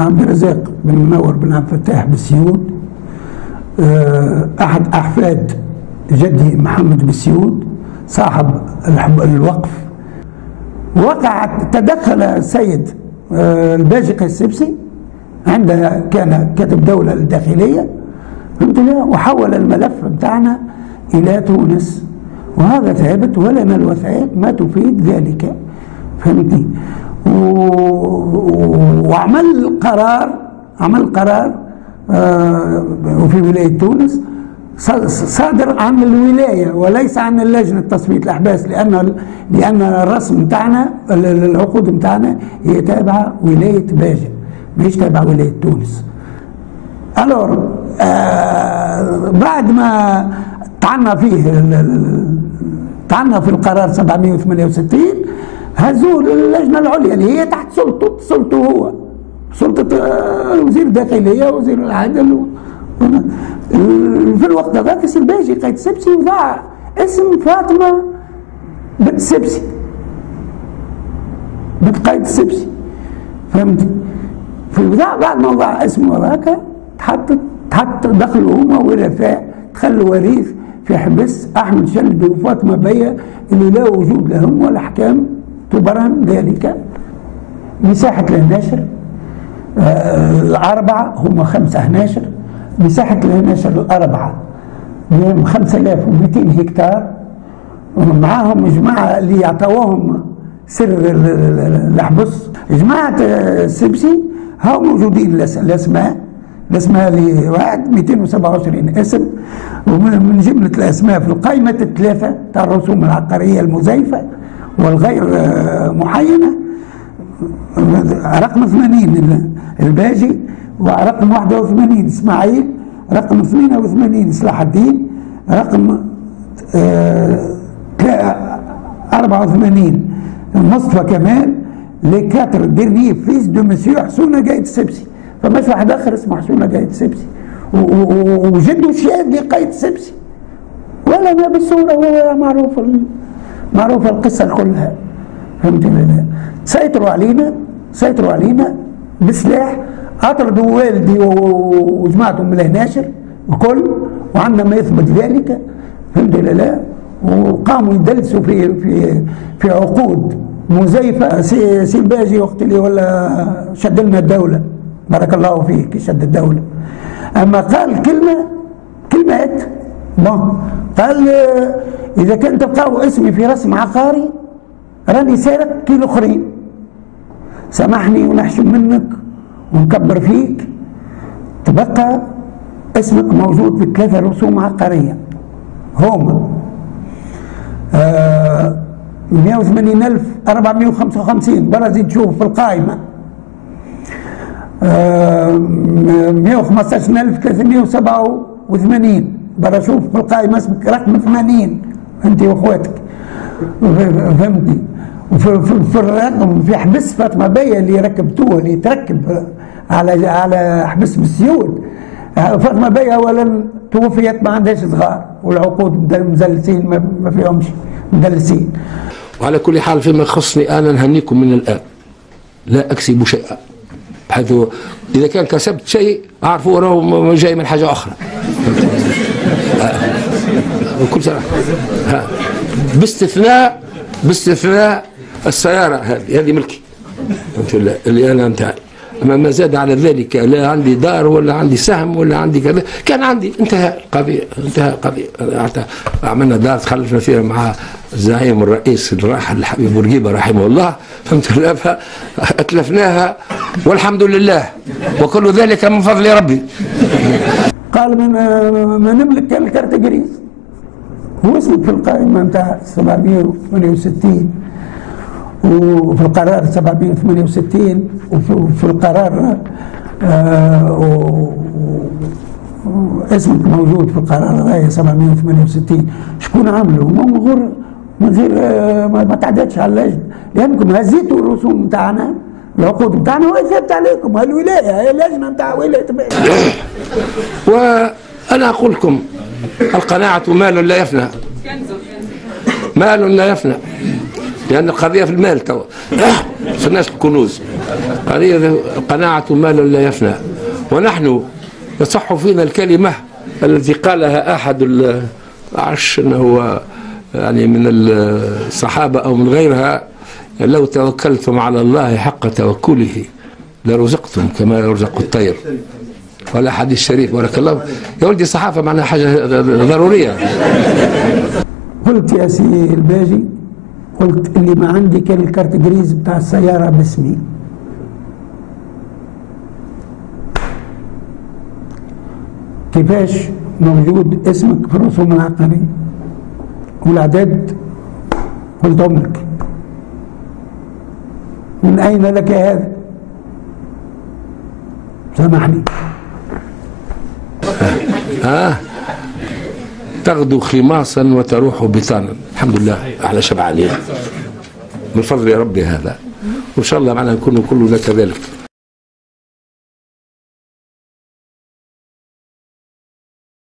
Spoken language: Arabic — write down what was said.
عبد الرزاق بن منور بن عبد الفتاح بسيون، أحد أحفاد جدي محمد بسيون صاحب الوقف. تدخل السيد الباجي قيس السبسي عندها كان كاتب دولة الداخلية، فهمت لي، وحول الملف بتاعنا إلى تونس، وهذا ثابت ولنا الوثائق ما تفيد ذلك، فهمتني. وعمل قرار وفي ولاية تونس صادر عن الولاية وليس عن لجنة تصفية الأحباس، لأن الرسم بتاعنا العقود بتاعنا هي تابعة ولاية باجة مش تابعة ولاية تونس. ألور بعد ما طعنا في القرار 768 هزوه للجنة العليا اللي هي تحت سلطته هو، سلطة وزير الداخلية وزير العدل. في الوقت هذاك الباجي قيد السبسي وضع اسم فاطمة بنت السبسي، بنت قيد السبسي، فهمت. بعد ما وضع اسمه هذاك تحط دخلوا هما ورثاء، دخلوا وريث في حبس أحمد شلبي وفاطمة بيا اللي لا وجود لهم ولا أحكام تبرهن ذلك. مساحة الهناشر الأربعة هم 5 هناشر، مساحة الهناشر الأربعة 5200 هكتار، معاهم جماعة اللي يعطوهم سر الحبس، جماعة السبسي هاو موجودين الأسماء اللي واحد 227 اسم، ومن جملة الأسماء في القائمة الثلاثة تاع الرسوم العقارية المزيفة والغير محينة، رقم 80 الباجي، ورقم 81 إسماعيل، رقم 82 صلاح الدين، رقم 84 مصطفى كمال، لي 4 ديرني فيس دو مسيو حسونة قايد السبسي، فماش واحد آخر اسمه حسونة قايد السبسي، وجده شهاد لقايد السبسي، ولا ما بالصورة، هو معروف القصة كلها، فهمت ولا لا؟ سيطروا علينا بسلاح، أطردوا والدي وجماعتهم من الهناشر الكل، وعندنا ما يثبت ذلك، فهمت ولا لا؟ وقاموا يدلسوا في عقود مزيفة. سي الباجي وقت اللي ولا شد لنا الدولة، بارك الله فيك، شد الدولة. أما قال كلمات قال إذا كنت تلقاو اسمي في رسم عقاري راني سارق كيلو اخرين، سامحني ونحشم منك ونكبر فيك، تبقى اسمك موجود في 3 رسوم عقارية هما 180,455 برا زيد تشوف في القائمة، 115,387 برا شوف في القائمة اسمك رقم 80 أنت وأخواتك، فهمتني. وفي الرقم في حبس فاطمة بيا اللي ركبتوه، اللي تركب على حبس بالسيول، فاطمة بيا أولا توفيت ما عندهاش صغار، والعقود مدلسين ما فيهمش مدلسين. وعلى كل حال فيما يخصني أنا نهنيكم من الآن، لا أكسب شيئا، بحيث إذا كان كسبت شيء أعرفوا أنه جاي من حاجة أخرى. بكل صراحة، باستثناء السيارة هذه ملكي، اللي أنا نتاعي. أما ما زاد على ذلك، لا عندي دار ولا عندي سهم ولا عندي كذا، كان عندي انتهى القضية. عملنا دار تخلفنا فيها مع الزعيم الرئيس الراحل الحبيب بورقيبة رحمه الله، فهمت ولا؟ فأتلفناها والحمد لله، وكل ذلك من فضل ربي. قال ما نملك كان الكارت جريس، هو اسمك في القائمة نتاع 768 وفي القرار 768 وفي القرار اسمك موجود في القرار هاي 768. شكون عامله؟ من غير ما تعدتش على اللجنة، لأنكم هزيتوا الرسوم نتاعنا، العقود نتاعنا وثبت عليكم هالولاية، هي اللجنة نتاع ولاية. وأنا أقول لكم القناعة مال لا يفنى، مال لا يفنى، لأن القضية في المال توا، في الناس الكنوز. القناعة مال لا يفنى. ونحن يصح فينا الكلمة التي قالها أحد أعرفش أنه هو يعني من الصحابة أو من غيرها: لو توكلتم على الله حق توكله لرزقتم كما يرزق الطير. ولا حديث شريف بارك الله. يا ولدي الصحافة معناها حاجة ضرورية. قلت يا سي الباجي، قلت اللي ما عندي كان الكارت جريز بتاع السيارة باسمي. كيفاش موجود اسمك في الرسوم العقارية والأعداد؟ قلتهم لك. من أين لك هذا؟ سامحني. تغدو خماصا وتروح بطانا. الحمد لله على شبع عليه من فضل ربي هذا، وإن شاء الله معنا نكون كلنا كذلك.